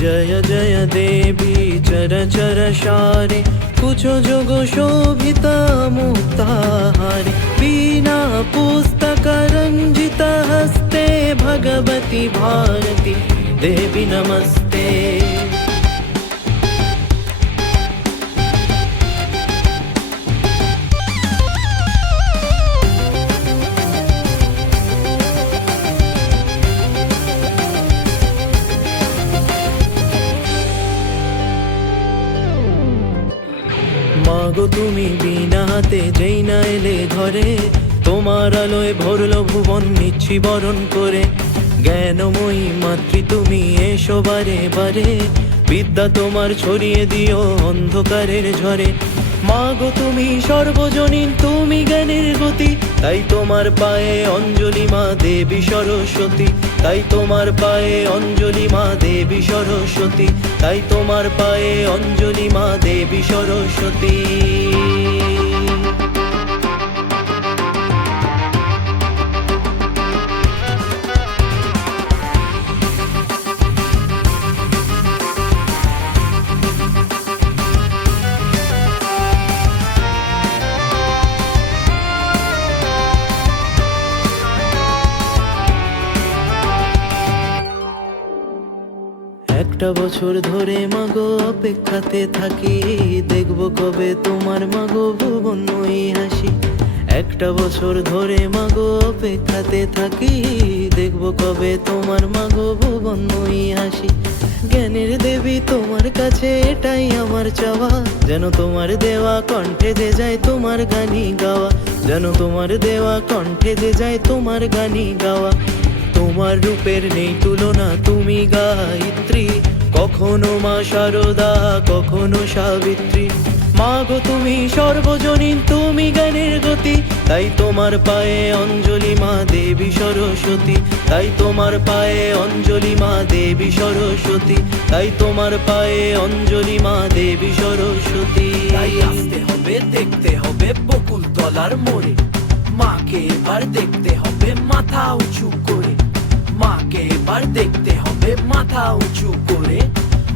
जय जय देवी चर चर शारे कुचो जोग शोभित मुक्ताहारे वीणा पुस्तक रञ्जित हस्ते भगवति भारती देवी नमस्ते মাগো তুমি বিনা হাতে যেই না এলে ঘরে। তোমার আলোয় ভরল ভুবন নিচ্ছি বরণ করে। জ্ঞানময়ী মাতৃ তুমি এসো বারে বারে। বিদ্যা তোমার ছড়িয়ে দিও অন্ধকারের ঝরে। মাগো, তুমি সর্বজনীন, তুমি জ্ঞানের গতি। তাই তোমার পায়ে অঞ্জলি মা দেবী সরস্বতী। তাই তোমার পায়ে অঞ্জলি মা দেবী সরস্বতী। তাই তোমার পায়ে অঞ্জলি মা দেবী সরস্বতী। একটা বছর ধরে মাগো অপেক্ষাতে থাকি। দেখব কবে তোমার মাগো ভুবনময়ী হাসি। একটা বছর ধরে মাগো অপেক্ষাতে থাকি। দেখব কবে তোমার মাগো ভুবনময়ী হাসি। জ্ঞানের দেবী তোমার কাছে এটাই আমার চাওয়া। যেন তোমার দেওয়া কণ্ঠে যে যায় তোমার গানি গাওয়া। যেন তোমার দেওয়া কণ্ঠে যে যায় তোমার গানি গাওয়া। তোমার রূপের নেই তুলনা, তুমি গায়ত্রী কখনো মা শারদা কখনো সাবিত্রী। মা গো, তুমি সর্বজনীন, তুমি জ্ঞানের গতি। তাই তোমার পায়ে অঞ্জলি মা দেবী সরস্বতী। তাই তোমার পায়ে অঞ্জলি মা দেবী সরস্বতী। তাই তোমার পায়ে অঞ্জলি মা দেবী সরস্বতী। তাই আসতে হবে, দেখতে হবে বকুল তলার মোড়ে। মাকে এবার দেখতে হবে মাথা উঁচু করে। মাকে এবার দেখতে মাথা উঁচু করে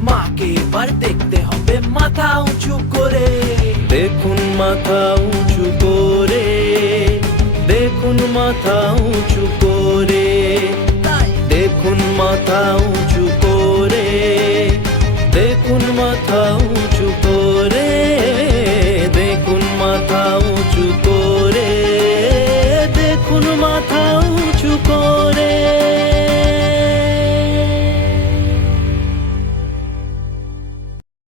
মাকে এবার দেখতে হবে মাথা উঁচু করে। দেখুন মাথা উঁচু করে দেখুন মাথা উঁচু করে। দেখুন মাথা উঁচু